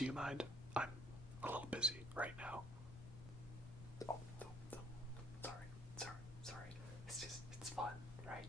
Do you mind? I'm a little busy right now. Oh, no, no. Sorry. It's fun, right?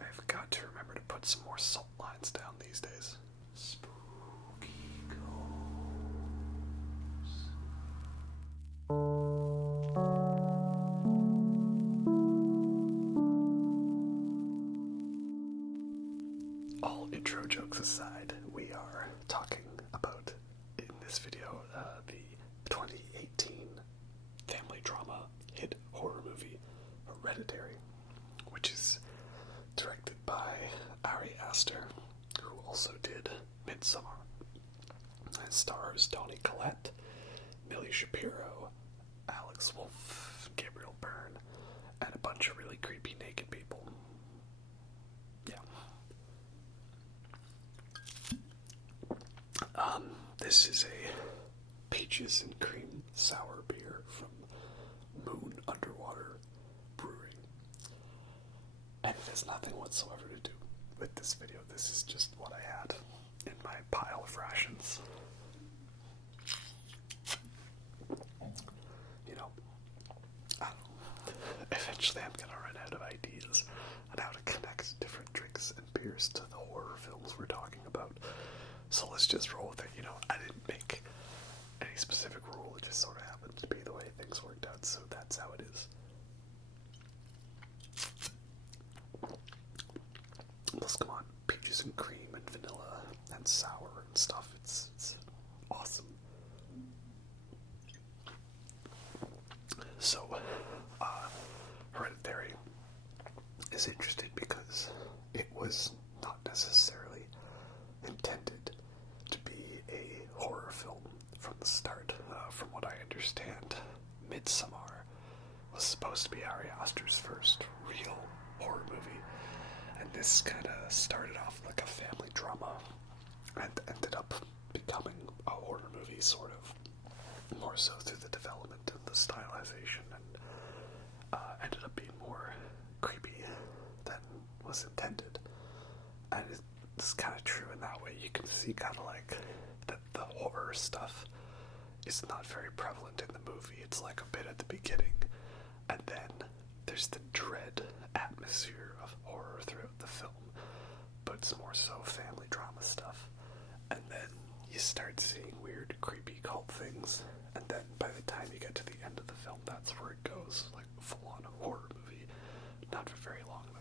I've got to remember to put some more salt lines down these days. Spooky goes. All intro jokes aside, we are talking about, in this video, the 2018 family drama hit horror movie Hereditary, which is directed by Ari Aster, who also did Midsommar. It stars Toni Collette, Millie Shapiro, Alex Wolff, Gabriel Byrne, and a bunch of really creepy naked people. Yeah. This is a peaches and cream sour beer from Moon Underwater Brewing. And it has nothing whatsoever to do with this video. This is just what I had in my pile of rations. You know, I don't know. Eventually I'm gonna run out of ideas on how to connect different drinks and beers to the horror films we're talking about. So let's just roll with it. You know, I didn't make any specific rule. It just sort of happened to be the way things worked out, so that's how it is. Let's come on. Peaches and cream and vanilla and sour and stuff. It's awesome. So, Hereditary is interesting because it was not necessarily intended to be a horror film from the start. From what I understand, Midsommar was supposed to be Ari Aster's first real horror movie, and this kind of started off like a family drama and ended up becoming a horror movie, sort of, more so through the development and the stylization, and ended up being more creepy than was intended. And it's kind of true in that way. You can see kind of like that the horror stuff is not very prevalent in the movie. It's like a bit at the beginning, and then there's the dread atmosphere of horror throughout the film, but it's more so family drama stuff. And then you start seeing weird, creepy cult things, and then by the time you get to the end of the film, that's where it goes, like full-on horror movie. Not for very long, though.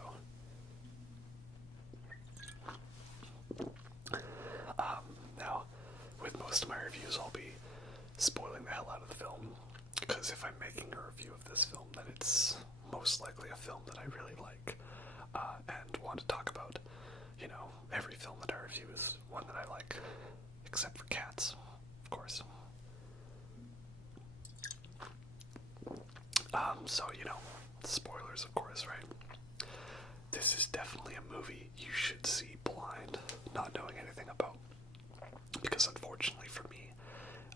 Now, with most of my reviews, I'll be spoiling the hell out of the film, because if I'm making a review of this film, then it's most likely a film that I really like, and want to talk about. You know, every film that I review is one that I like, except for Cats, of course. So, you know, spoilers, of course, right? This is definitely a movie you should see blind, not knowing anything about. Because unfortunately for me,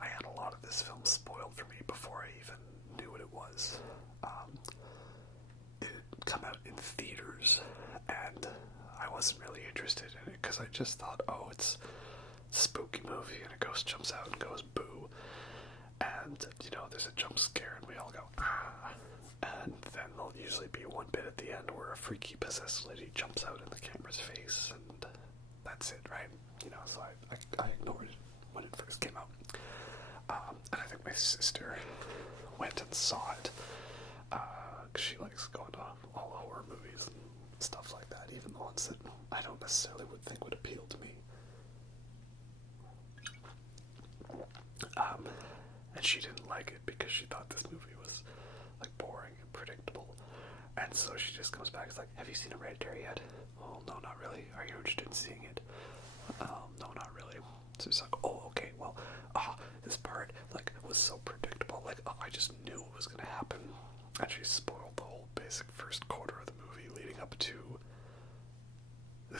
I had a lot of this film spoiled for me before I even knew what it was. It had come out in theaters, and I wasn't really interested in it because I just thought, oh, it's a spooky movie and a ghost jumps out and goes boo. And, you know, there's a jump scare and we all go, ah. And then there'll usually be one bit at the end where a freaky possessed lady jumps out in the camera's face, and that's it, right? You know, so I ignored it when it first came out. And I think my sister went and saw it, because she likes going to all the horror movies and stuff like that, even the ones that I don't necessarily would think would appeal to me. And she didn't like it because she thought this movie was like boring and predictable. And so she just comes back, it's like, have you seen Hereditary yet? Oh, no, not really. Are you interested in seeing it? No, not really. So it's like, oh, okay, well, this part, like, was so predictable. Like, I just knew it was gonna happen. And she spoiled the whole basic first quarter of the movie leading up to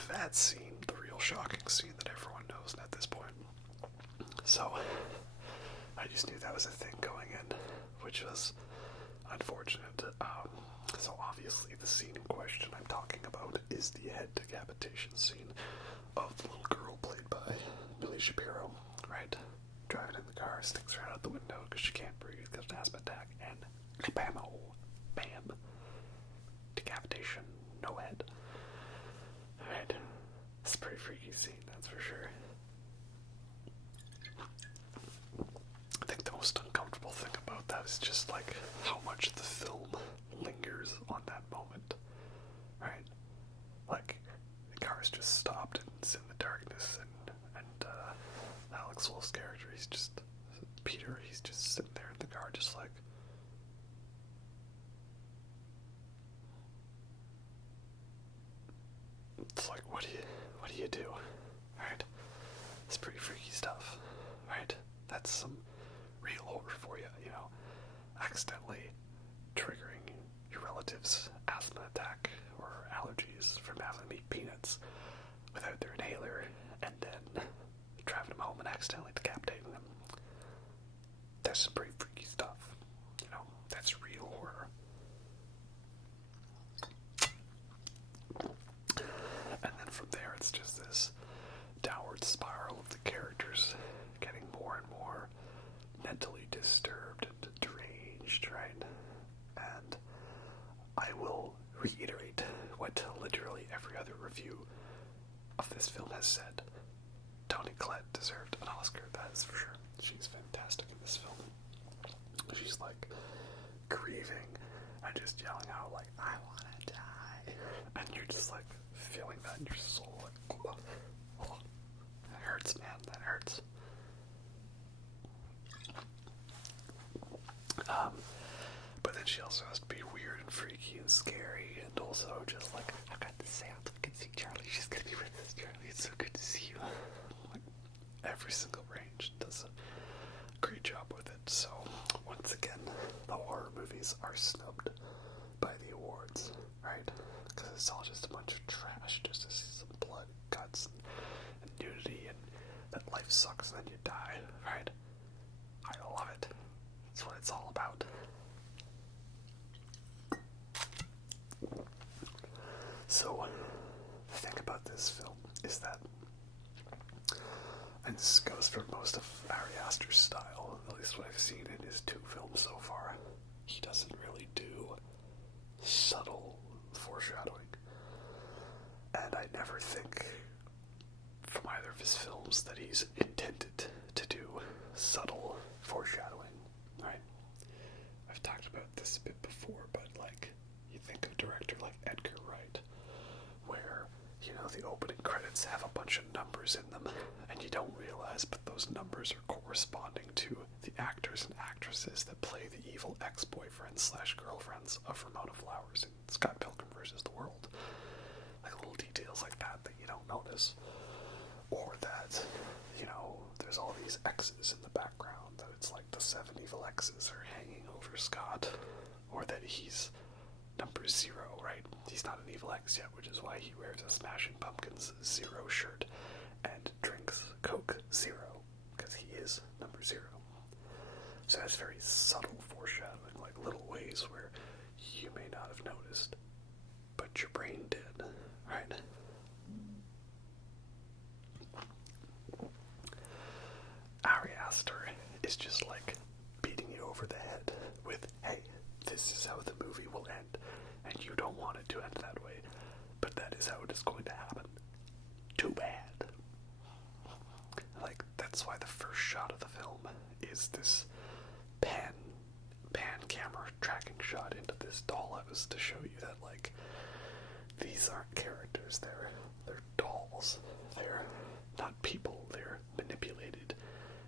that scene, the real shocking scene that everyone knows at this point. So, I just knew that was a thing going in, which was unfortunate. So obviously the scene in question I'm talking about is the head decapitation scene of the little girl played by Millie Shapiro, right? Driving in the car, sticks her head out the window because she can't breathe because of an asthma attack, and bam-o, bam, decapitation, no head. Alright, it's a pretty freaky scene, that's for sure. I think the most uncomfortable thing about that is just like how much the film lingers on that moment, right? Like the car's just stopped and it's in the darkness, and Alex Wolff's character, he's just Peter. He's just sitting there in the car, just like. It's like, what do you do, right? It's pretty freaky stuff, right? That's some real horror for you, you know, accidentally triggering your relative's asthma attack or allergies from having to eat peanuts without their inhaler, and then driving them home and accidentally decapitating them. That's some pretty freaky stuff, you know, that's real horror. And then from there, it's just this downward spiral of the characters getting more and more mentally disturbed and deranged, right? And I will reiterate what literally every other review of this film has said. Toni Collette deserved an Oscar, that is for sure. She's fantastic in this film. She's like grieving and just yelling out like, I wanna die. And you're just like feeling that in your soul, like, oh, that hurts, man, that hurts. But then she also has to be weird and freaky and scary, and also just like, I've got the sound, I can see Charlie, she's gonna be with us, Charlie, it's so good to see you. Like, every single range does a great job with it. So, once again, the horror movies are snubbed by the awards, right? Because it's all just a bunch of trash, just to see some blood, guts, and nudity, and that life sucks and then you die, right? I love it. That's what it's all about. So, the thing about this film is that, and this goes for most of Ari Aster's style, at least what I've seen in his 2 films so far, he doesn't really do subtle foreshadowing. And I never think from either of his films that he's intended to do subtle foreshadowing, right? I've talked about this a bit before, but like, you think of a director like Edgar Wright, where, you know, the opening credits have a bunch of numbers in them, and you don't realize, but those numbers are corresponding to the actors and actresses that play the evil ex-boyfriends/girlfriends of Ramona Flowers in Scott Pilgrim vs. the World. Like little details like that you don't notice. Or that, you know, there's all these X's in the background, that it's like the 7 evil X's are hanging over Scott. Or that he's number 0, right? He's not an evil X yet, which is why he wears a Smashing Pumpkins 0 shirt and drinks Coke 0, because he is number 0. So that's very subtle foreshadowing, like little ways where you may not have noticed, but your brain did, right? Ari Aster is just like beating you over the head with, hey, this is how the movie will end, and you don't want it to end that way, but that is how it is going to happen. Too bad. Like, that's why the first shot of the film is this pan camera tracking shot into this dollhouse to show you that, like, these aren't characters, they're dolls. They're not people, they're manipulated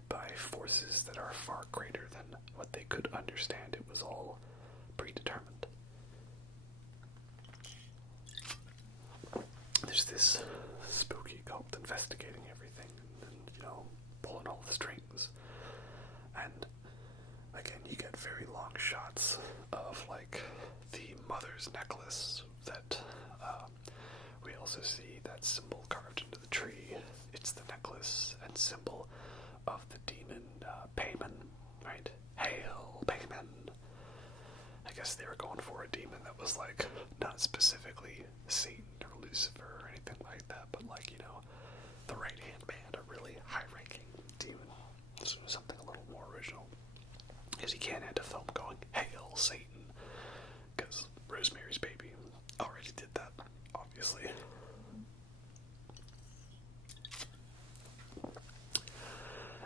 by forces that are far greater than what they could understand. It was all predetermined. There's this spooky cult investigating everything and, you know, pulling all the strings. And again, you get very long shots of like the mother's necklace that we also see that symbol carved into the tree. It's the necklace and symbol of the demon Payman, right? Hail, Payman. was like not specifically Satan or Lucifer or anything like that, but like, you know, the right hand man, a really high-ranking demon. This was something a little more original. Because you can't end a film going, "Hail Satan," because Rosemary's Baby already did that, obviously.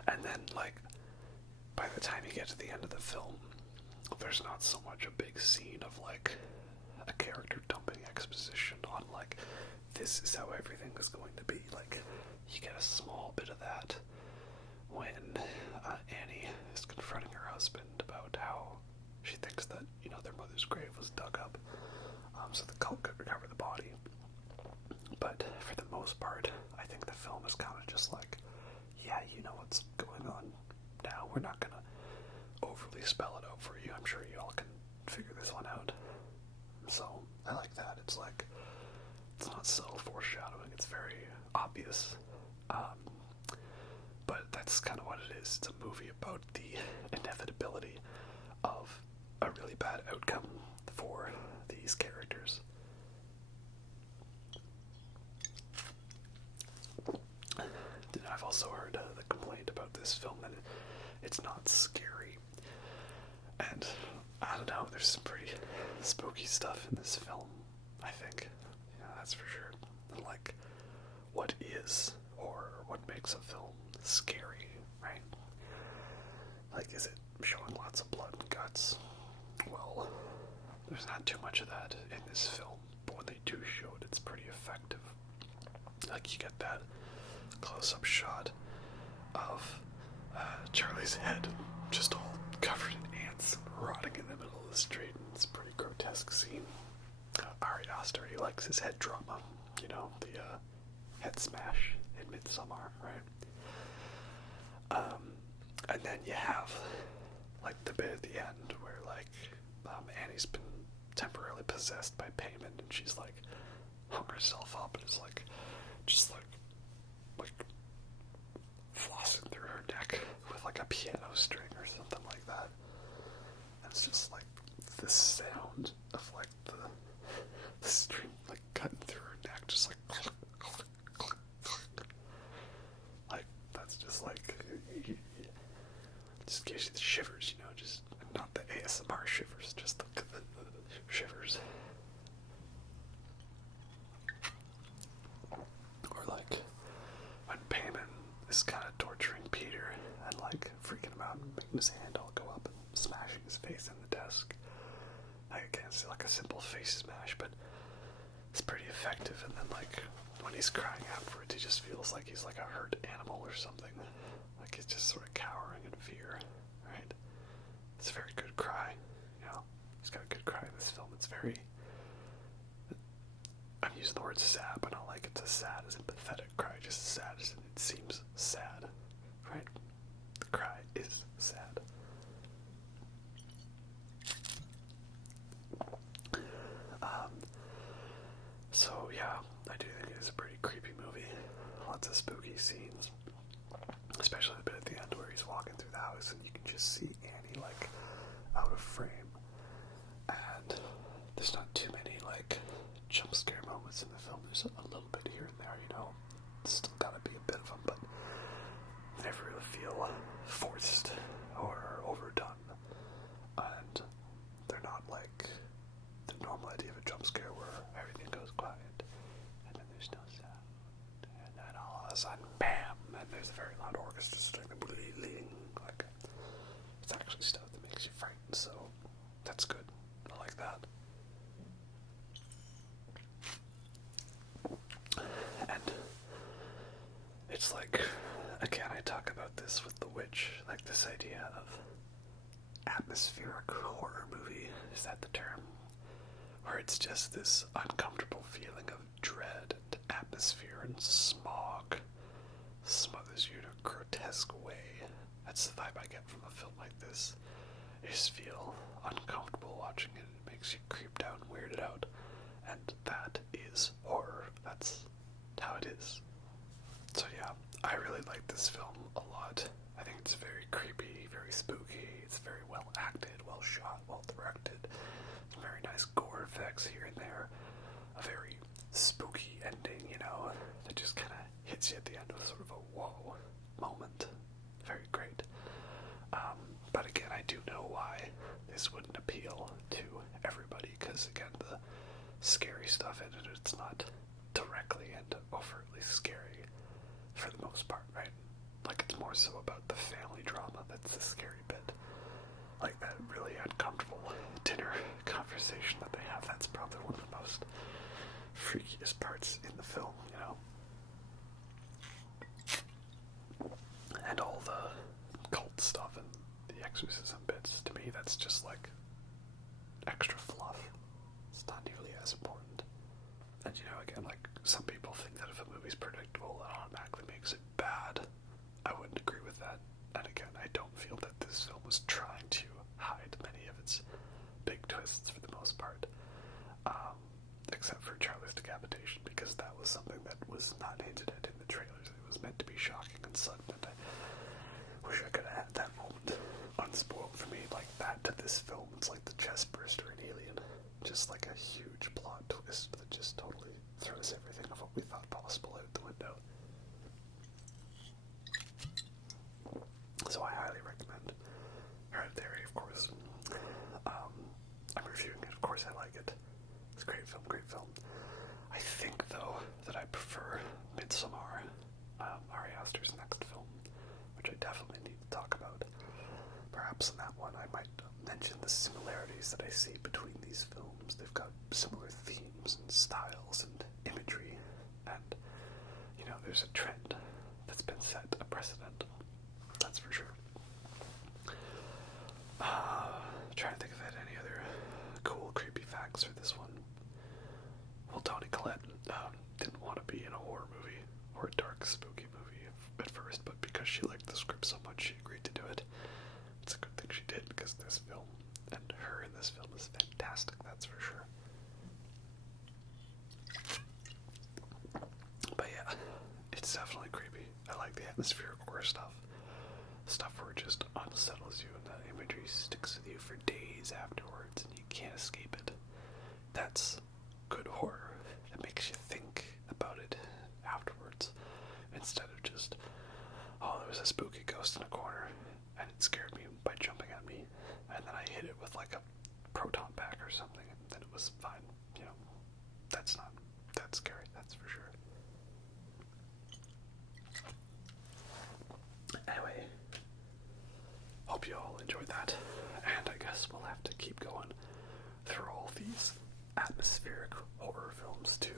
And then, like, by the time you get to the end of the film, there's not so much a big scene of, like, a character dumping exposition on, like, this is how everything is going to be. Like, you get a small bit of that when Annie is confronting her husband about how she thinks that, you know, their mother's grave was dug up, so the cult could recover the body. But for the most part, I think the film is kind of just like, yeah, you know what's going on now. We're not going to overly spell it out for you. I'm sure you all can figure this one out. So I like that. It's like, it's not subtle foreshadowing. It's very obvious. But that's kind of what it is. It's a movie about the inevitability of a really bad outcome for these characters. I've also heard the complaint about this film that it's not scary. And I don't know, there's some pretty spooky stuff in this film, I think. Yeah, that's for sure. And like, what is horror? What makes a film scary, right? Like, is it showing lots of blood and guts? Well, there's not too much of that in this film, but when they do show it, it's pretty effective. Like, you get that close-up shot of Charlie's head just all covered in ants rotting in the middle of the street. It's a pretty grotesque scene. Ari Aster, he likes his head drama, you know, the head smash in Midsommar, right? And then you have like the bit at the end where like Annie's been temporarily possessed by Payman, and she's like hung herself up and is like just like flossing through her neck with like a piano string or something like that. And it's just like the sound of like the string like cutting through her neck, just like click, click, click, click. Like that's just like just gives you the shivers, you know, just not the ASMR shivers, just the shivers. Or like when Payman is kind of torturing Peter and like freaking him out and making his hand all go up and smashing his face in the desk. I can't say like a simple face smash, but it's pretty effective. And then like when he's crying afterwards, he just feels like he's like a hurt animal or something. Like he's just sort of cowering in fear, right? It's a very good cry, you know. He's got a good cry in this film. It's very, I'm using the word sad, but not like it's a sad as in pathetic cry, just sad as in it seems sad, right? The cry is sad. So yeah, I do think it is a pretty creepy movie. Lots of spooky scenes, especially the bit at the end where he's walking through the house and you can just see Annie like out of frame. And there's not too many like jump scare moments in the film. There's a little bit here and there, you know. Still gotta be a bit of them, but they never really feel forced or overdone. And they're not like the normal idea of a jump scare where everything goes quiet and then there's no sound, and then all of a sudden, bam, and there's a very loud orchestra starting bleeding. Like, it's actually stuff that makes you frightened, so that's good. I like that. And it's like, again, I talk about this with The Witch, like this idea of atmospheric horror movie. Is that the term? Where it's just this uncomfortable feeling of dread and atmosphere and smog smothers you in a grotesque way. That's the vibe I get from a film like this. You just feel uncomfortable watching it. It makes you creeped out and weirded out. And that is horror. That's how it is. So yeah, I really like this film a lot. I think it's very creepy, very spooky. It's very well acted, well shot, well directed. Some very nice gore effects here and there, a very spooky ending, that just kind of hits you at the end with sort of a whoa moment. Very great. But again, I do know why this wouldn't appeal to everybody, because again, the scary stuff in it, it's not directly and overtly scary for the most part, right? Like, it's more so about the family drama that's the scary bit. Like, that really uncomfortable dinner conversation that they have, that's probably one of the most freakiest parts in the film, And all the cult stuff and the exorcism bits, to me, that's just like extra fluff. It's not nearly as important. And again, like, some people think that if a movie's predictable, that automatically makes it bad. I wouldn't agree with that. And again, I don't feel that this film was trying to hide many of its big twists for the most part. Except for Charlie's decapitation, because that was something that was not hinted at in the trailers. It was meant to be shocking and sudden, and I wish I could have had that moment unspoiled for me. Like, that to this film, it's like the chest burster in Alien. Just like a huge plot twist that just totally throws everything of what we thought possible out the window. So I highly recommend Hereditary, of course. I'm reviewing it, of course I like it. It's a great film, great film. I think, though, that I prefer Midsommar, Ari Aster's next film, which I definitely need to talk about. Perhaps in that one I might mention the similarities that I see between these films. They've got similar themes and styles and imagery, and, there's a trend that's been set, a precedent. That's for sure. Trying to think if I had any other cool, creepy facts for this one. Well, Toni Collette didn't want to be in a horror movie or a dark, spooky movie at first, but because she liked the script so much, she agreed to do it. It's a good thing she did, because this film, and her in this film, is fantastic, that's for sure. But yeah, it's definitely creepy. I like the atmospheric horror stuff. Stuff where it just unsettles you and the imagery sticks with you for days afterwards and you can't escape it. That's good horror. That makes you think about it afterwards, instead of just, oh, there was a spooky ghost in a corner and it scared me by jumping at me, and then I hit it with like a proton pack or something and then it was fine. That's not that scary, that's for sure. Anyway, hope you all enjoyed that, and I guess we'll have to keep going through all these atmospheric horror films to